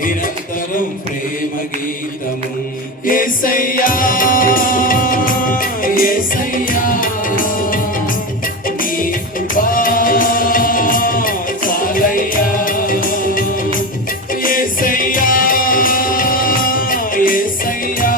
నిరంతరం ప్రేమ గీతము. యేసయ్యా యేసయ్యా నీ కృపా చాలయ్యా. యేసయ్యా యేసయ్యా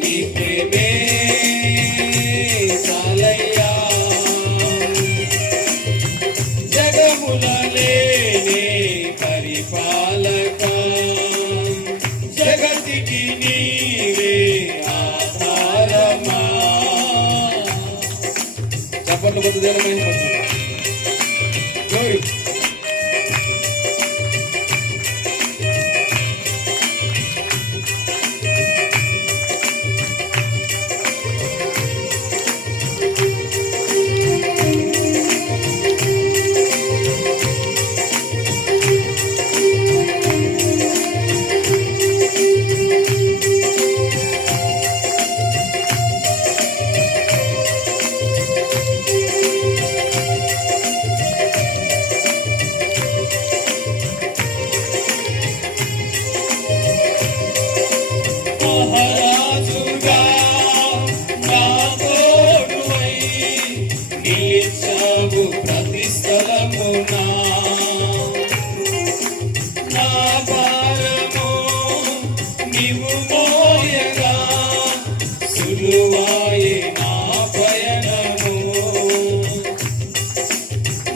నీ ప్రేమే చాలయ్యా. జగములనే పరిపాలక జగతికి నీవే ఆధారమా. చప్పట్లు కొద్ది దేవుని మహారాజుగా నా తోడువై నిలిచావు ప్రతి స్థలమునా. నా భారము నీవు మోయగా సులువాయే నా పయనము.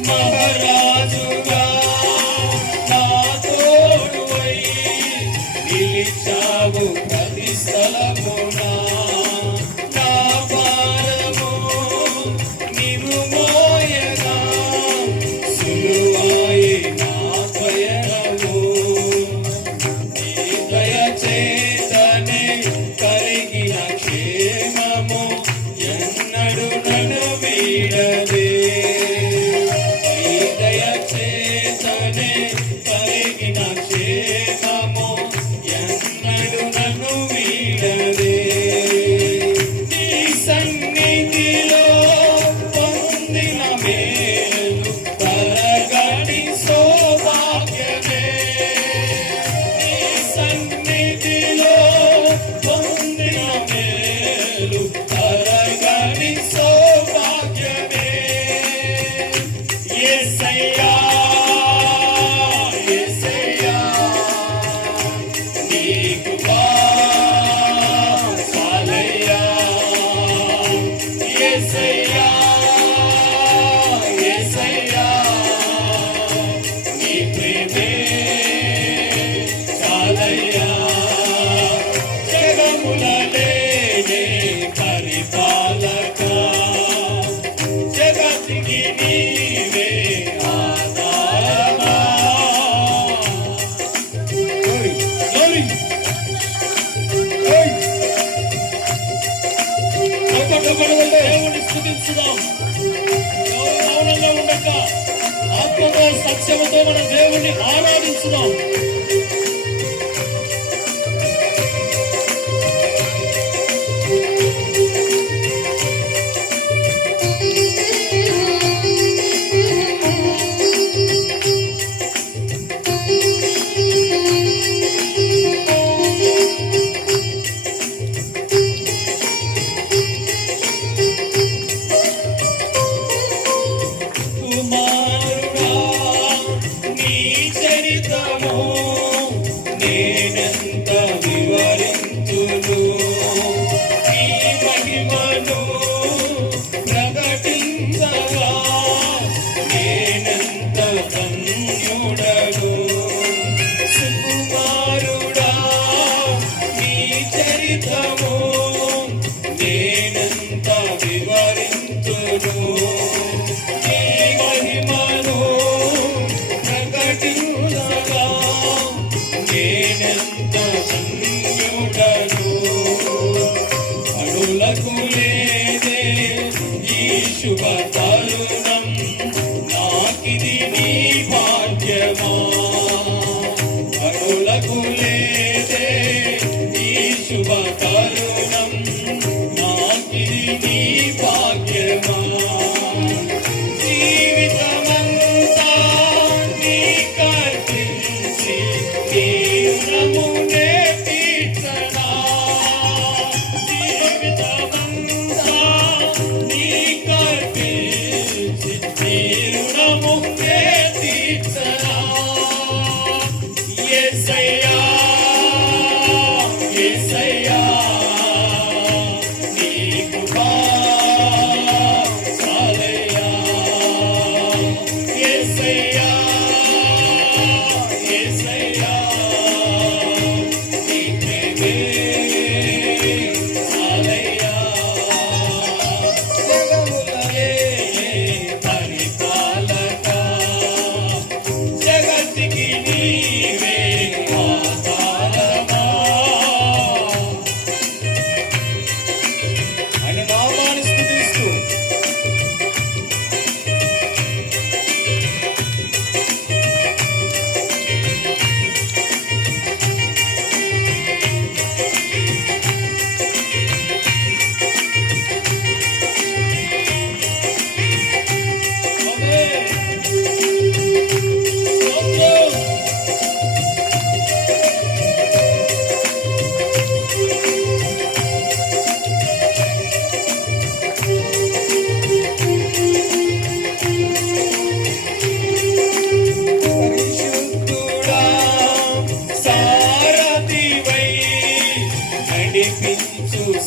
మహారాజుగా నా తోడువై నిలిచావు ప్రతి స్థలమునా. నా భారము నీవు మోయగా సులువాయే నా పయనము. నీ దయ చేతనే కలిగిన క్షేమము ఎన్నడు నన్ను వీడదే. నీ దయ చేతనే కలిగిన క్షేమము ఎన్నడు నన్ను వీడదే. నీ సన్నిధిలో పొందిన మేలు తరగని సౌభాగ్యమే. నీ సన్నిధిలో పొందిన మేలు తరగని సౌభాగ్యమే. యేసయ్యా యేసయ్యా నీ కృపా చాలయ్యా. యేసయ్యా యేసయ్యా నీ ప్రేమే చాలయ్యా. జగములనే పరిపాలక జగతికి నీవే ఆధారమా. దేవుని స్తుతించుదాం. మౌనంగా ఉండక ఆత్మతో సత్యముతో మన దేవుణ్ణి ఆరాధించుదాం. కుమారుడా నీ చరిత్రము నేనెంత వివరింతును. నీ మహిమను ప్రకటించగా నేనెంత ధన్యుడను. సుకుమారుడా నీ చరిత్రము నేనెంత వివరింతును. నీ మహిమను ప్రకటించగా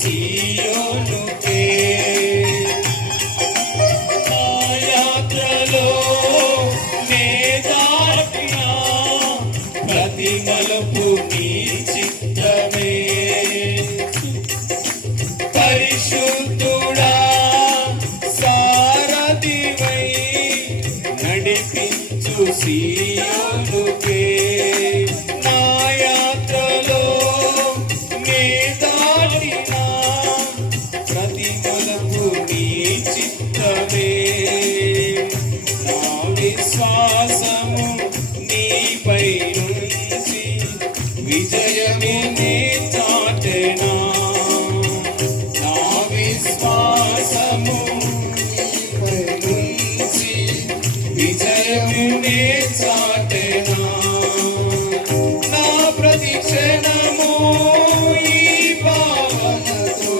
సీయోనుకే. నా యాత్రలో నే దాటిన ప్రతి మలుపు నీ చిత్తమే. పరిశుద్ధుడా సారథివై నడిపించు సీయోనుకే. నా యాత్రలో నే దాటిన ప్రతి మలుపు నీ చిత్తమే. నా విశ్వాసము నీపై నుంచి విజయమే నే చాటెనా. నా విశ్వాసము నీపై నుంచి విజయమే నే చాటెనా. నా ప్రతి క్షణము ఈ భావనతో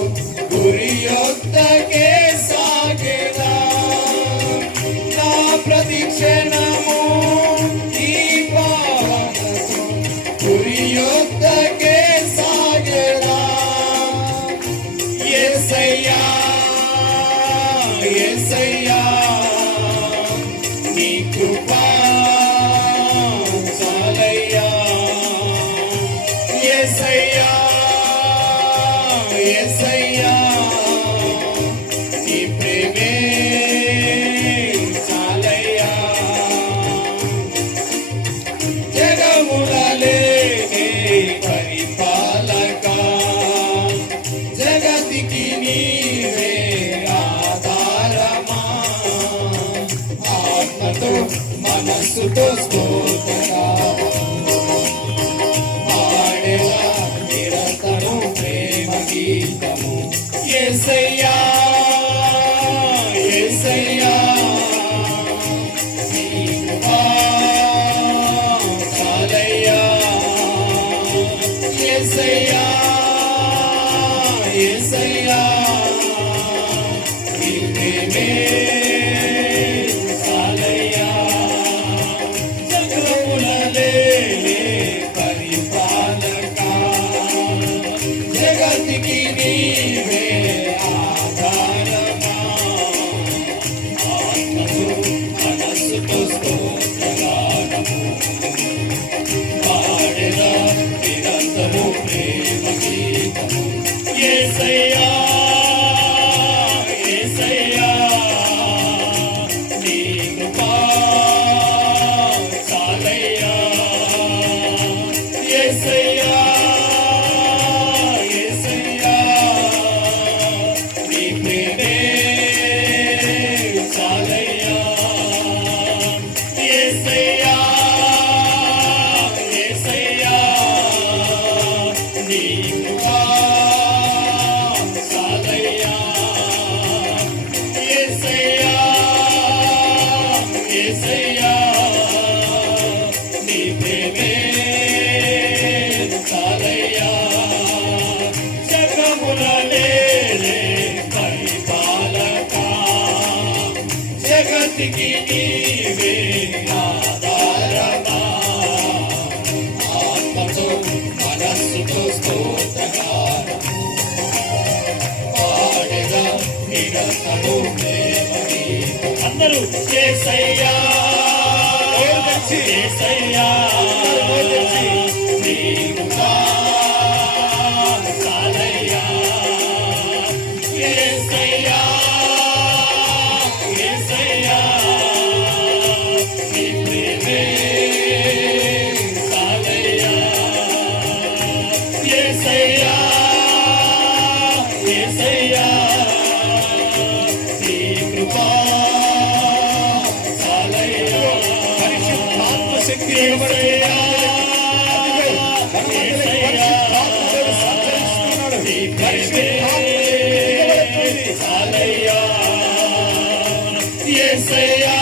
గురి యొద్దకే సాగెదా. నా ప్రతి క్షణము ఈ భావనతో గురి యొద్దకే సాగెదా. యేసయ్యా యేసయ్యా నీ కృపా చాలయ్యా. యేసయ్యా యేసయ్యా నీ ప్రేమే చాలయ్యా. జగములలేనే పరిపాలక జగతికి నీవే ఆధారమా. ఆత్మతో మనస్సుతో స్తోత్రగానము పాడెలా నిరంతరం ప్రేమ గీతము. యేసయ్యా యేసయ్యా నీ కృపా చాలయ్యా. యేసయ్యా యేసయ్యా నీ ప్రేమే చాలయ్యా. జగములలేనే పరిపాలక జగతికి నీవే ఆధారమా. ఆత్మతో మనస్సుతో స్తోత్రగానము పాడెదా నిరంతరము ప్రేమ గీతము. యేసయ్యా యేసయ్యా నీ కృపా చాలయ్యా. యేసయ్యా యేసయ్యా నీ ప్రేమే చాలయ్యా. యేసయ్యా యేసయ్యా నీ కృపా చాలయ్యా. యేసయ్యా యేసయ్యా నీ ప్రేమే చాలయ్యా. జగములలేనే పరిపాలక జగతికి నీవే ఆధారమా. ఆత్మతో మనస్సుతో స్తోత్రగానము పాడెదా నిరంతరము ప్రేమ గీతము. అందరూ యేసయ్యా యేసయ్యా నీ కృపా చాలయ్యా. యేసయ్యా యేసయ్యా నీ ప్రేమే చాలయ్యా. యేసయ్యా యేసయ్యా నీ కృపా చాలయ్యా. పరిశుద్ధాత్మ శక్తి యేసయ్యా నీ ప్రేమే చాలయ్యా. యేసయ్యా